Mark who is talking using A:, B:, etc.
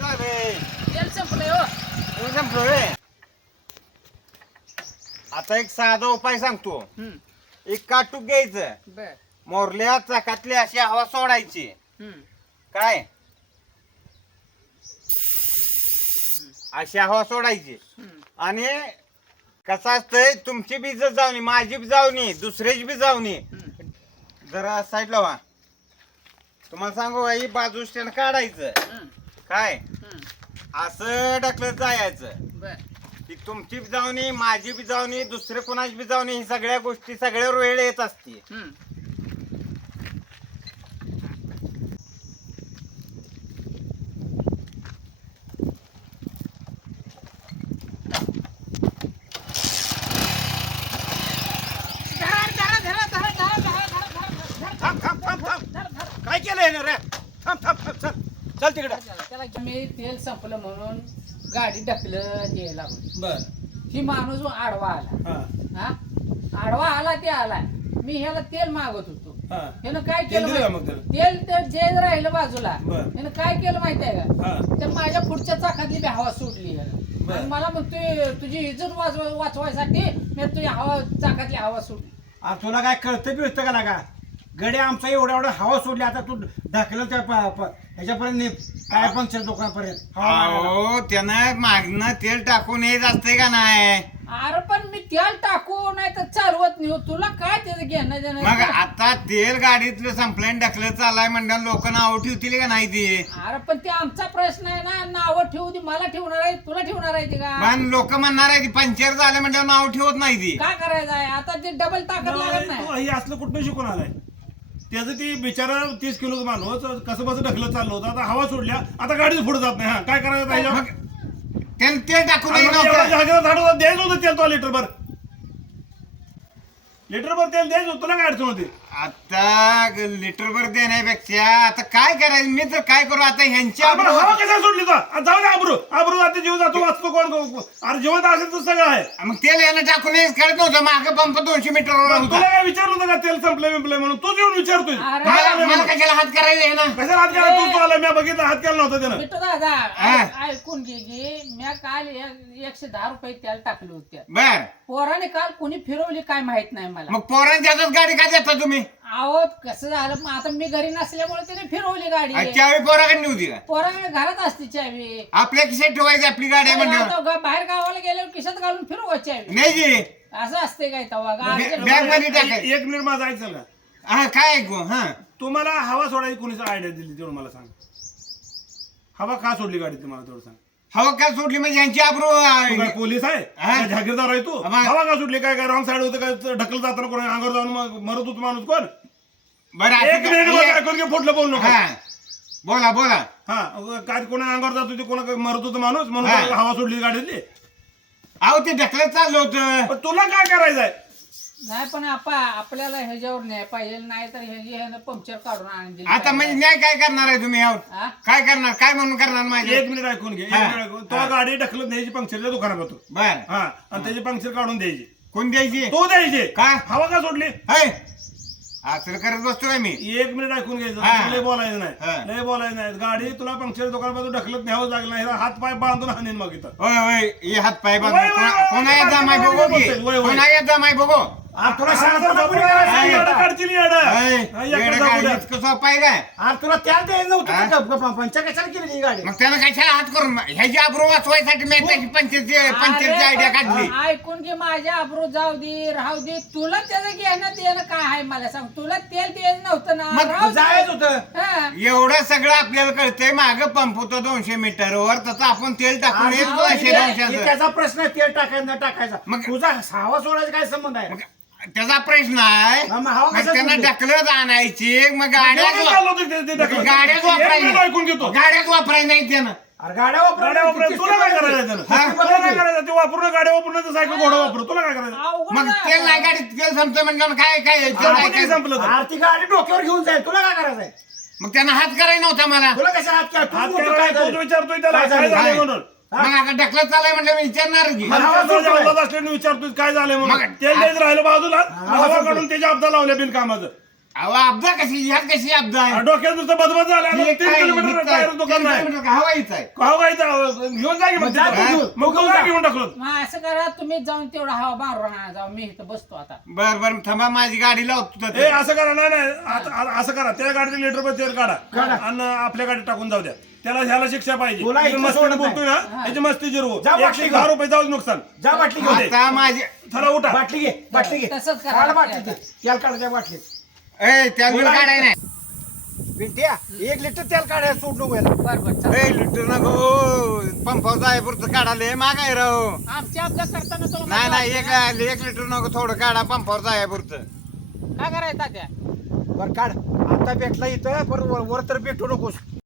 A: झालंय
B: तेल संपलंय हो
A: आता एक साधा उपाय सांगतो.
B: हम्म,
A: एक काटूक घ्यायचं.
B: बर.
A: मोरल्या चाकातली अशी हवा सोडायची.
B: हम्म,
A: काय? अशी हवा सोडायची.
B: हम्म,
A: आणि कसं असतंय तुमची बी जर जाऊनी माझी बी जाऊनी दुसऱ्याची बी जाऊनी
B: हम्म,
A: जरा साईड लावा तुम्हाला सांगू का, ही बाजू स्टँड काढायचं.
B: हम्म,
A: काय? असं ढकलत जायचं.
B: बर.
A: ती तुमची बी जाऊनी माझी बी जाऊनी दुसरे कोणाची बी जाऊनी ही सगळ्या गोष्टी सगळ्यावर वेळ येत असते
B: हम्म. मी तेल संपलं म्हणून गाडी ढकलत हे लागून
C: बर.
B: ही माणूस आडवा आला.
C: हा.
B: हा? आडवा आला ते आलाय मी ह्याला तेल मागत होतो.
C: हा.
B: ह्यानं काय
C: तेल
B: केलं
C: दिलं का
B: माहिती-
C: मग त्याला?
B: तेल तर जे राहिलं बाजूला.
C: बर.
B: ह्यानं काय केलं माहिती आहे का?
C: हा.
B: तर माझ्या पुढच्या चाकातली बी हवा सोडली ह्यानं.
C: बर.
B: आणि मला म्हणतोय तुझी इज्जत वाचवा वाचवायसाठी मी तुझी हवा चाकातली हवा सोडली.
C: आ, तुला काय कळतं बिळतं का लागा गडे आमचा एवढा एवढा हवा सोडली आता तू ढकल त्या प- प- ह्याच्यापर्यंत ने काय पंक्चर दुकानापर्यंत. हवा मारायला.
A: अहो त्यानं मागणं तेल टाकून येत असते का नाही?
B: अरे पण मी तेल टाकू नाही तर चालवत नाही हो. तुला काय त्याचं घेणं देणं?
A: मग आता तेल गाडीतलं संपल्यान ढकलत चाललाय म्हणलं लोक नाव ठेवतील का नाही ते?
B: अरे पण ते आमचा प्रश्न आहे ना नाव ठेवू दे मला ठेवणार आहे तुला ठेवणार आहे ते का?
A: पण लोक म्हणणार आहे पंक्चर झालं म्हणल्यावर नाव ठेवत नाही ती.
B: काय करायचं आहे? आता ते डबल ताकद लागत
D: नाही, तो हे असलं कुठं शिकून आलाय? त्याचं ती बिचारा तीस किलो माणूस कसं बसं ढकलत चाललं होतं आता हवा सोडल्या आता गाडीच पुढे जात नाही हा. काय करायचं
A: त्यानं तेल टाकून
D: द्यायचं होतं तेल तो लिटर भर लिटर भर तेल द्यायचं होतं तुला काय अडचण होती
A: आता लिटर भर देण्यापेक्षा आता काय करायचं? मी तर काय करू? आता ह्यांच्या
D: आपण हवा कशा सोडली जाऊ दे आबरू. आबरू आता जीव जातो वाचतो कोण अरे जिवंत असेल तर सगळं आहे.
A: मग तेल यानं टाकून येत कळत नव्हतं. माग पंप दोनशे मीटरवर
D: तुला
A: होता.
D: काय विचारलं होतं का तेल संपलं बिंपलंय म्हणून? तूच येऊन विचारतोय.
B: अरे.
D: काय
A: मला? कशाला हात करायला ना
D: कशाला हात केला तू तू आला मी बघितलं हात केला नव्हता त्यानं.
B: बिट्टू दादा
A: हा.
B: ऐ- ऐकून घे घे मी काल एक- एकशे दहा रुपये तेल टाकले होते.
A: बर.
B: पोराने काल कोणी फिरवली काय माहीत नाही मला
A: मग पोरांच्यातच गाडी का देता तुम्ही?
B: अहो कसं झालं? मग आता मी घरी नसल्यामुळे त्याने फिरवली गाडी.
A: आणि त्यावेळी पोराकडे होती का?
B: पोराने घरात असते चावी.
A: आपल्या खिशात ठेवायची आपली गाडी आहे म्हणल्यावर.
B: आता गा- बाहेर गावाला गेल्यावर खिशात घालून फिरवा चावी.
A: नाही जी
B: असं असते काय तवा
A: मध्ये
D: एक मिनिट माझा ऐकल का?
A: हा काय ऐकू? हा.
D: तुम्हाला हवा सोडायची कोणीच आयडिया दिली तेवढं मला सांग. हवा का सोडली गाडी तुम्हाला तेवढं सांग?
A: हवा का सोडली म्हणजे यांची आबरू
D: तू काय पोलीस आहे?
A: हा?
D: काय जागीरदार आहे तू?
A: आम्हा-
D: हवा का सुटली? काय काय रॉंग साईड होतं? काय ढकल जाताना कोण अंगावर जाऊन मग मरत होतो माणूस? कोण?
A: बरं
D: एक मिनिट बघ, ऐकून घे फुटलं बोल नको.
A: हा. बोला बोला.
D: हा काय कोणा अंगावर जात होती कोणा मरत होतो माणूस? म्हणून
A: हा.
D: हवा सोडली गाडीतली.
A: अहो ते ढकलत चाललं होतं.
D: पण तुला काय करायचंय?
B: नाही पण आपा आपल्याला ह्याच्यावर न्याय पाहिजे नाही तर ह्याची ह्यानं पंक्चर काढून आणून दिली
A: आता म्हणजे. न्याय काय करणार आहे तुम्ही यावर?
B: हा?
A: काय करणार? काय म्हणून करणार माझे
D: एक मिनिट ऐकून घे एक
A: हा.
D: मिनिट ऐकून. तो. गाडी ढकलत न्यायची पंक्चरच्या दुकानात होतो
A: बर.
D: हा आणि त्याची पंक्चर काढून द्यायची.
A: कोण द्यायची?
D: तो द्यायची.
A: काय?
D: हवा का सोडली?
A: हाय. असं करत बसतो काय मी?
D: एक मिनिट ऐकून घ्यायचं
A: हा.
D: लय बोलायचं
A: हा.
D: नाही लय बोलायचं नाही. गाडी तुला पंक्चर दुकानापासून ढकलत न्यावं लागलं नाही. हात पाय बांधून हाणीन मग इथं.
A: होय होय. हे हात पाय
D: वय, वय, वय,
A: कोणा येत
D: वय,
A: माय
D: वय,
A: बघू
D: वय,
A: की?
D: वय, वय.
A: कोणा येत माय बघू?
C: आ, तुला पुढे काय
D: येडं. हा.
A: इतकं सोपं आहे
C: आ, तुला नव्हतं
A: हा?
C: का? प- प- पंचर कशाला केली ही गाडी.
A: मग त्यानं कशाला हात करून ह्याची आबरू वाचवायसाठी मी त्याची पंचायतची पंचायतची
B: अरे
A: आयडिया काढली.
B: ऐकून घे माझ्या आबरू जाऊ दे राहू दे. तुला त्याचं घेणं देणं काय आहे मला सांग. तुला तेल द्यायचं नव्हतं ना.
A: मग
B: राहू दे.
C: जायचं होतं.
B: हा.
A: एवढं सगळं आपल्याला कळतंय. माग पंप होतो दोनशे मीटरवर तसं आपण तेल टाकून
C: आणि
A: येत
B: अहो,
A: दोनशे
B: हे-
C: हे
A: दोनशे
C: त्याचा प्रश्न आहे तेल टाकायचा न टाकायचा.
A: मग-
C: तुझा हवा सोडायचा काय संबंध आहे?
A: त्याचा प्रश्न आहे
C: हा, मग हवा
A: मग
C: कशाला
A: त्यांना
C: सोडली?
A: ढकलत आणायची मग
D: एवढं
A: गाड्याच
D: चाललं होतं ते- ते ढकलत.
A: गाड्याच
D: एक मिनिट ऐकून
A: वापरायची
D: घेतो
A: गाड्याच वापरायची नाही त्यानं
C: अरे गाड्या
D: गाड्या तुला काय करायचं त्यानं?
A: हा?
D: तुला काय करायचं ते वापरून गाड्या वापरून तर सायकल घोडा वापरू तुला काय करायचं
B: अवघड
A: मग
B: आहे.
A: तेल नाही गाडीत तेल संपतं म्हणलं काय काय तेल नाही
D: आपण
A: काय-
D: नाही संपलं तर.
C: आरती गाडी डोक्यावर घेऊन जाईल तुला काय करायचंय
A: मग त्यांना हात करायला नव्हता मला
C: तुला कशा हात केला? तू
D: करायला
C: काय
D: तोच? विचारतोय त्याला
C: काय
D: काय
C: झालं?
D: झालं
A: काय?
D: म्हणून
A: मग आता ढकलत चालय म्हटलं विचारणार की.
D: विचारतो काय झालंय
A: मग
D: ते राहिलं बाजूला भावाकडून त्याच्या अब्दा लावल्या बिनकामाचं.
A: अहो अपदा कशी ह्यात कशी अपदा आहे
D: डोक्यात नुसतं बदबद झालं आता
A: हे
D: तीन
A: काय?
D: किलोमीटर
A: हे?
D: दुकान
A: तीन
D: नाही
A: किलोमीटर का हवाईच आहे
D: का काय इथं? घेऊन जा की मग
C: मग जा
D: तिथं.
C: घेऊन.
D: मग
C: घेऊन
D: का
C: जा.
D: घेऊन टाकलो
B: मग असं करा तुम्ही जाऊन तेवढा हवा जाऊ मी इथं बसतो आता
A: बर बर थांबा माझी गाडी लावतो
D: ए
A: तिथं.
D: असं करा नाही नाही आता- आता असं करा त्या गाडीचे लिटर रुपये तेल काढा. आणि आपल्या गाडीत टाकून जाऊ द्या त्याला ह्याला शिक्षा पाहिजे
C: तुला इथं सोडत
D: बोलतोय ना
B: हा.
D: याची मस्ती जिरवू
C: जा बाटली
D: एकशे दहा
C: घेऊन.
D: रुपये जाऊ नुकसान
C: जा बाटली घेऊन
A: आता माझी
D: चला उठा
C: बाटली घे बाटली घे
B: तसंच करा.
C: काढ बाटली ते तेल काढ त्या बाटलीत
A: ए त्या बिल. काढाय नाही.
C: पिंट्या एक लिटर तेल काढायला सोड नको याला
B: बरं बरं चला.
A: ए लिटर नको. पंपावर जाय पुरतं काढाले मागाय राव.
B: आमच्या आपल्या करताना तुला
A: नाही नाही एक एक लिटर नको थोडं काढा पंपावर जाय पुरतं
B: ना? काय करायचं तात्या?
C: बर काढ. आता भेटला इथं पण वर वर तर भेटू नकोस.